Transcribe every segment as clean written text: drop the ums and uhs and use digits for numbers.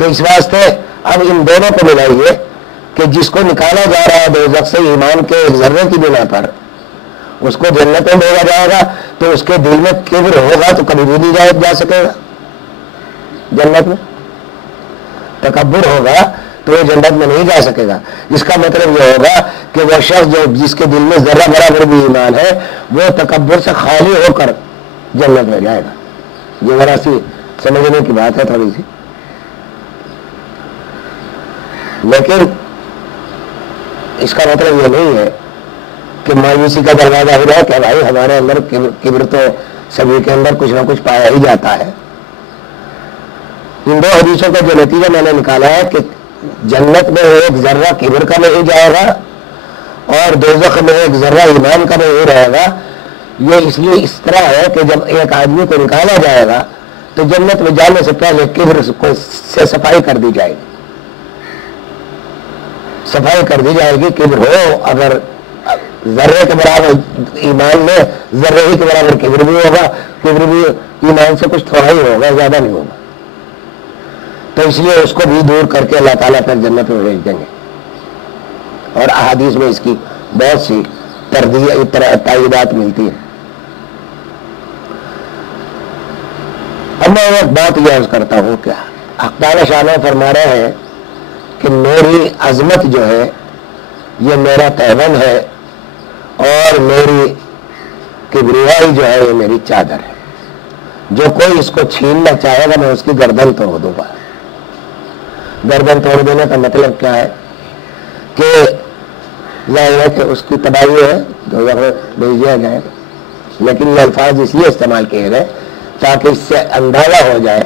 تو اس واسطے اب ان دونوں کو ملائیے کہ جس کو نکالا جا رہا ہے دوزخ سے ایمان کے ایک ذرے کی بنا پر، اس کو جنت میں بھیجا جائے گا، تو اس کے دل میں کبر ہوگا تو کبھی بھی نہیں جا سکے گا جنت میں. تکبر ہوگا تو وہ جنت میں نہیں جا سکے گا. اس کا مطلب یہ ہوگا کہ وہ شخص جس کے دل میں ذرہ برابر بھی ایمان ہے وہ تکبر سے خالی ہو کر جنت میں جائے گا. یہ ذرا سی سمجھنے کی بات ہے تھوڑی سی. لیکن اس کا مطلب یہ نہیں ہے کہ مایوسی کا دروازہ ہو رہا ہے کہ بھائی ہمارے اندر کبر تو سبھی کے اندر کچھ نہ کچھ پایا ہی جاتا ہے. ان دو حدیثوں کا جو نتیجہ میں نے نکالا ہے کہ جنت میں ایک ذرہ کبر کا نہیں جائے گا اور دوزخ میں ایک ذرہ ایمان کا نہیں رہے گا. یہ اس لیے اس طرح ہے کہ جب ایک آدمی کو نکالا جائے گا تو جنت میں جانے سے پہلے کبر سے صفائی کر دی جائے گی. صفائی کر دی جائے گی. کبر ہو اگر ذرے کے برابر ایمان میں ذرے ہی کے برابر کبر بھی ہوگا. کبر بھی ایمان سے کچھ تھوڑا ہی ہوگا، زیادہ نہیں ہوگا. تو اس لیے اس کو بھی دور کر کے اللہ تعالیٰ پھر جنت میں بھیج دیں گے. اور احادیث میں اس کی بہت سی تائیدات ملتی ہیں. اب میں ایک بات یہ عرض کرتا ہوں کہ حق تعالیٰ شانہ فرما رہے ہیں کہ میری عظمت جو ہے یہ میرا تیون ہے اور میری کبریائی جو ہے یہ میری چادر ہے. جو کوئی اس کو چھیننا چاہے گا میں اس کی گردن توڑ دوں گا. گردن توڑ دینے کا مطلب کیا ہے کہ ظاہر ہے کہ اس کی تباہی ہے جو بھیج دیا جائے. لیکن یہ الفاظ اس لیے استعمال کیے گئے تاکہ اس سے اندازہ ہو جائے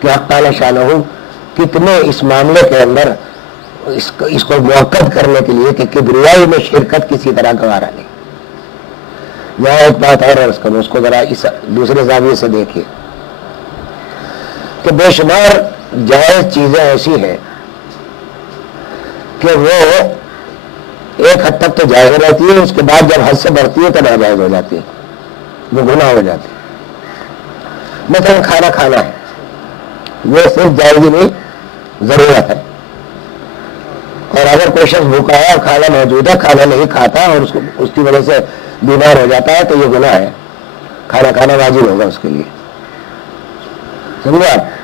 کہ حق تعالیٰ شانہ کتنے اس معاملے کے اندر اس کو موقف کرنے کے لیے کہ کبریائی میں شرکت کسی طرح گوارا نہیں. یہاں ایک بات اور عرض کروں، اس کو ذرا اس دوسرے زاویے سے دیکھیے کہ بے شمار جائز چیزیں ایسی ہیں کہ وہ ایک حد تک تو جائز رہتی ہے، اس کے بعد جب حد سے بڑھتی ہے تو ناجائز ہو جاتی ہے، وہ گناہ ہو جاتی ہے. مثلا کھانا کھانا ہے، وہ صرف جائز ہی نہیں ضرورت ہے. اور اگر کوئی شخص بھوکا ہے اور کھانا موجود ہے، کھانا نہیں کھاتا اور اس کی وجہ سے بیمار ہو جاتا ہے تو یہ گناہ ہے. کھانا کھانا واجب ہوگا اس کے لیے، سمجھے آپ.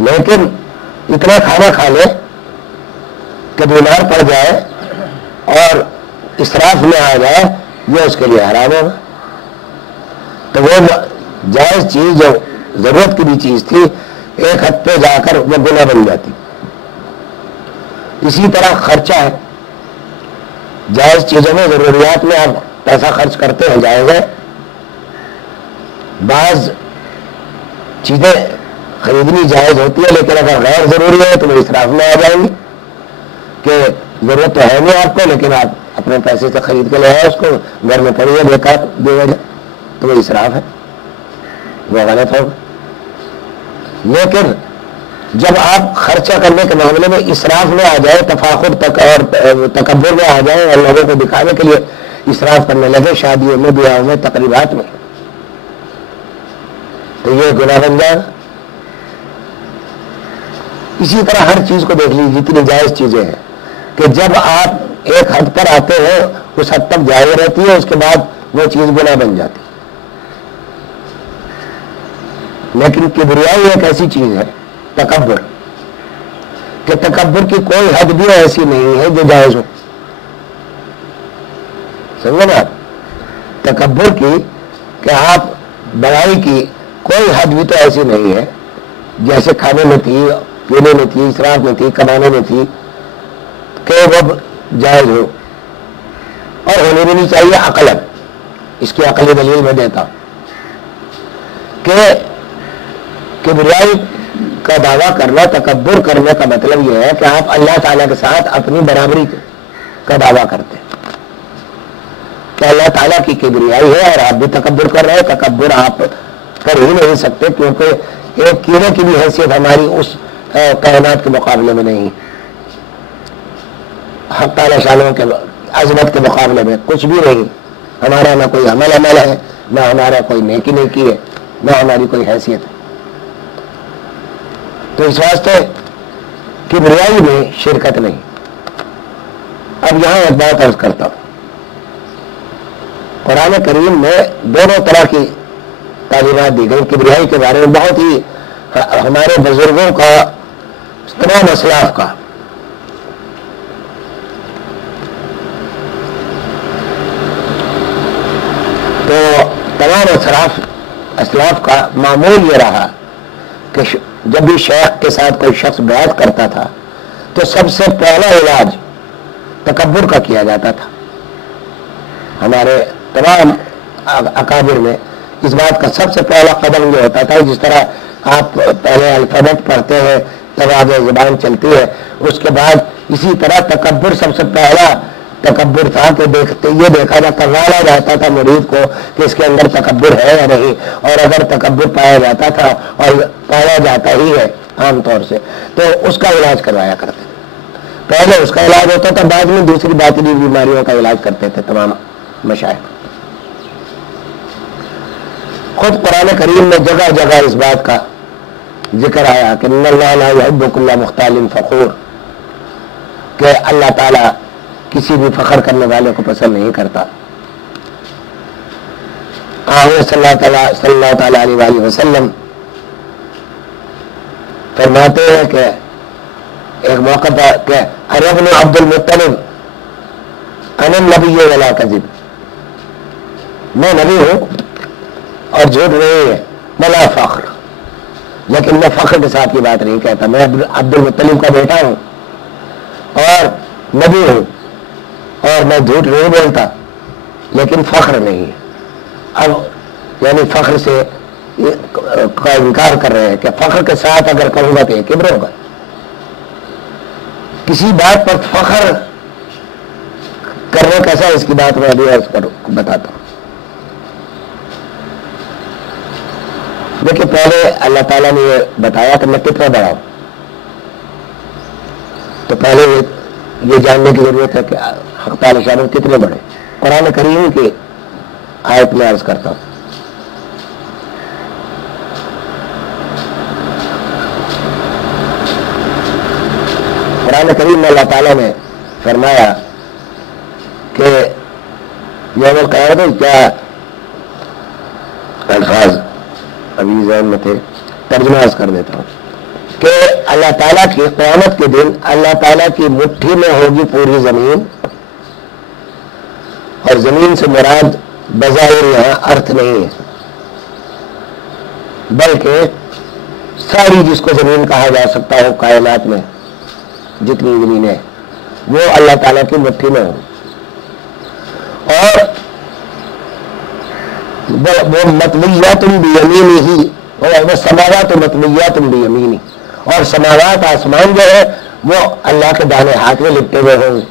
لیکن اتنا کھانا کھا لے کہ بیمار پڑ جائے اور اسراف میں آ جائے یہ اس کے لیے حرام ہوگا. تو وہ جائز چیز جو ضرورت کی بھی چیز تھی ایک حد پہ جا کر وہ گناہ بن جاتی. اسی طرح خرچہ ہے، جائز چیزوں میں ضروریات میں آپ پیسہ خرچ کرتے ہیں جائز ہے. بعض چیزیں خریدنی جائز ہوتی ہے لیکن اگر غیر ضروری ہے تو وہ اسراف میں آ جائیں گی کہ ضرورت تو ہے نہیں آپ کو لیکن آپ اپنے پیسے سے خرید کے لے آئے اس کو گھر میں پڑی ہے بیکار بے وجہ، تو وہ اسراف ہے، وہ غلط ہوگا. لیکن جب آپ خرچہ کرنے کے معاملے میں اسراف میں آ جائے، تفاخر تک اور تکبر میں آ جائیں اور لوگوں کو دکھانے کے لیے اسراف کرنے لگے شادیوں میں، بیاہوں میں، تقریبات میں، تو یہ گناہ بن جائے گا. اسی طرح ہر چیز کو دیکھ لیجیے، جتنی جائز چیزیں ہیں کہ جب آپ ایک حد پر آتے ہیں اس حد تک جائز رہتی ہے، اس کے بعد وہ چیز گناہ بن جاتی. لیکن کبریائی ایک ایسی چیز ہے، تکبر، کہ تکبر کی کوئی حد بھی ایسی نہیں ہے جو جائز ہو. سمجھے نا، تکبر کی کہ آپ بڑائی کی کوئی حد بھی تو ایسی نہیں ہے جیسے کھانے میں تھی، پینے میں تھی، اسراف میں تھی، کمانے میں تھی کہ وہ جائز ہو. اور ہونی بھی نہیں چاہیے عقلاً. اس کی عقلی دلیل میں دیتا ہوں کہ کبریائی کا دعویٰ کرنا، تکبر کرنے کا مطلب یہ ہے کہ آپ اللہ تعالیٰ کے ساتھ اپنی برابری کا دعویٰ کرتے ہیں کہ اللہ تعالیٰ کی کبریائی ہے اور آپ بھی تکبر کر رہے ہیں. تکبر آپ کر ہی نہیں سکتے کیونکہ ایک کیڑے کی بھی حیثیت ہماری اس کائنات کے مقابلے میں نہیں. حق تعالیٰ شانوں کے عظمت کے مقابلے میں کچھ بھی نہیں. ہمارا نہ کوئی عمل ہے، نہ ہمارا کوئی نیکی ہے، نہ ہماری کوئی حیثیت ہے. تو اس واسطے کبریائی میں شرکت نہیں. اب یہاں ایک بات عرض کرتا ہوں، قرآن کریم میں دونوں طرح کی تعلیمات دی گئی کبریائی کے بارے میں، بہت ہی ہمارے بزرگوں کا، تمام اسلاف کا. تو تمام اسلاف کا معمول یہ رہا کہ جب بھی شیخ کے ساتھ کوئی شخص بیعت کرتا تھا تو سب سے پہلا علاج تکبر کا کیا جاتا تھا. ہمارے تمام اکابر میں اس بات کا سب سے پہلا قدم یہ ہوتا تھا، جس طرح آپ پہلے الفابیٹ پڑھتے ہیں تب آگے زبان چلتی ہے، اس کے بعد اسی طرح تکبر سب سے پہلا تکبر تھا کہ یہ دیکھا جاتا، والا جاتا تھا مرید کو کہ اس کے اندر تکبر ہے یا نہیں، اور اگر تکبر پایا جاتا تھا اور پایا جاتا ہی ہے عام طور سے تو اس کا علاج کروایا کرتے تھے. پہلے اس کا علاج ہوتا تھا، بعد میں دوسری باطنی بیماریوں کا علاج کرتے تھے تمام مشائخ. خود قرآن کریم میں جگہ جگہ اس بات کا ذکر آیا کہ ان اللہ لا يحب كل مختال فخور، کہ اللہ تعالیٰ کسی بھی فخر کرنے والے کو پسند نہیں کرتا. صلی اللہ تعالیٰ علیہ وسلم فرماتے ہیں کہ ایک موقع پر کہ انا ابن عبد المطلب انا النبی ولا کذب، میں نبی ہوں اور جھوٹ نہیں ہے، بلا فخر. لیکن میں فخر کے ساتھ یہ بات نہیں کہتا، میں عبد المطلب کا بیٹا ہوں اور نبی ہوں اور میں جھوٹ نہیں بولتا، لیکن فخر نہیں ہے. اب یعنی فخر سے کا انکار کر رہے ہیں کہ فخر کے ساتھ اگر کہوں گا تو یہ کبر ہوگا. کسی بات پر فخر کرنے کیسا، اس کی بات میں ابھی بتاتا ہوں. دیکھیے پہلے اللہ تعالیٰ نے یہ بتایا کہ میں کتنا بڑا ہوں، تو پہلے یہ جاننے کی ضرورت ہے کہ حق تعالی شان کتنے بڑے. قرآن کریم کی آیت میں عرض کرتا ہوں. قرآن کریم میں اللہ تعالیٰ نے فرمایا کہ یوم القیامت کیا الفاظ ابھی ذہن میں تھے، ترجمہ عرض کر دیتا ہوں کہ اللہ تعالیٰ کی قیامت کے دن اللہ تعالیٰ کی مٹھی میں ہوگی پوری زمین، اور زمین سے مراد بظاہر یہاں ارتھ نہیں ہے، بلکہ ساری جس کو زمین کہا جا سکتا ہو کائنات میں جتنی زمینیں وہ اللہ تعالیٰ کی مٹھی میں ہو، اور وہ مطویات بیمینہ، وہ سماوات مطویات بیمینہ، اور سماوات آسمان جو ہے وہ اللہ کے دانے ہاتھ میں لپٹے ہوئے ہوں گے،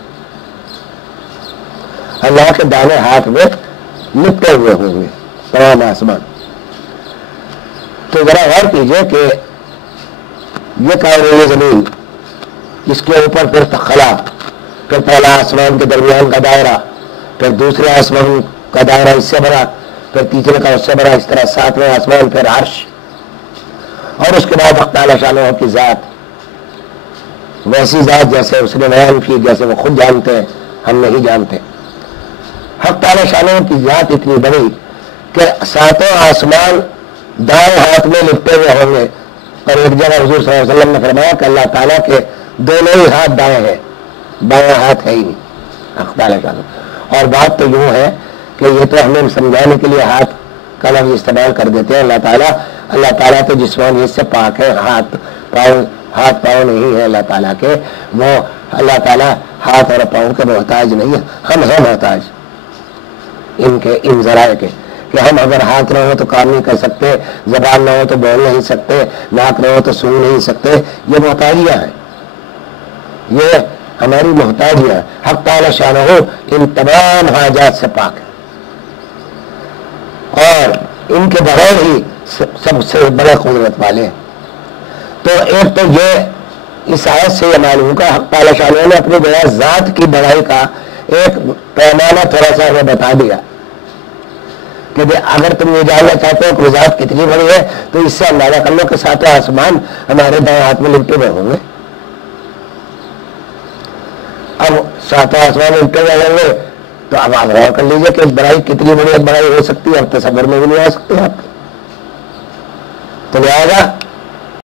اللہ کے دانے ہاتھ میں لپٹے ہوئے ہوں گے تمام آسمان. تو ذرا غور کیجئے کہ یہ کائنات زمین، اس کے اوپر پھر خلا، پھر پہلا آسمان کے درمیان کا دائرہ، پھر دوسرے آسمان کا دائرہ اس سے بڑا، پھر تیسرے کا اس سے بڑا، اس طرح ساتویں آسمان، پھر عرش، اور اس کے بعد حق تعالی شانہ کی ذات، ویسی ذات جیسے اس نے بیان کی، جیسے وہ خود جانتے ہیں ہم نہیں جانتے. حق تعالی شانہ کی ذات اتنی بڑی کہ ساتوں آسمان دائیں ہاتھ میں لپٹے ہوئے ہوں گے. اور ایک جگہ حضور صلی اللہ علیہ وسلم نے فرمایا کہ اللہ تعالیٰ کے دونوں ہی ہاتھ دائیں ہیں، بایاں ہاتھ ہے ہی نہیں حق تعالی شانہ. اور بات تو یوں ہے کہ یہ تو ہمیں سمجھانے کے لیے ہاتھ کا لفظ استعمال کر دیتے ہیں. اللہ تعالیٰ تو جسمانیت سے پاک ہے، ہاتھ پاؤں نہیں ہے اللہ تعالیٰ کے. وہ اللہ تعالیٰ ہاتھ اور پاؤں کے محتاج نہیں ہے، ہم ہیں محتاج ان ذرائع کے، کہ ہم اگر ہاتھ نہ ہو تو کام نہیں کر سکتے، زبان نہ ہو تو بول نہیں سکتے، ناک نہ ہو تو سونگ نہیں سکتے. یہ محتاجیاں ہیں، یہ ہماری محتاجیاں. حق تعالی شانہ ان تمام حاجات سے پاک ہے، اور ان کے بغیر ہی سب سے بڑے قدرت والے ہیں. تو ایک تو یہ اس آیت سے یہ معلوم کہ حق تعالی شانہ نے اپنی بڑا ذات کی بڑائی کا ایک پیمانہ تھوڑا سا ہمیں بتا دیا کہ اگر تم یہ جاننا چاہتے ہو کہ ذات کتنی بڑی ہے تو اس سے اندازہ کر لو کہ ساتوں آسمان ہمارے دائیں ہاتھ میں لپٹے ہوئے ہوں گے. اب ساتوں آسمان الٹے جائیں گے تو اب آپ غور کر لیجیے کہ بڑائی کتنی بڑی بڑائی ہو سکتی ہے، اب تصور میں بھی نہیں آ سکتی آپ کی. تو لہٰذا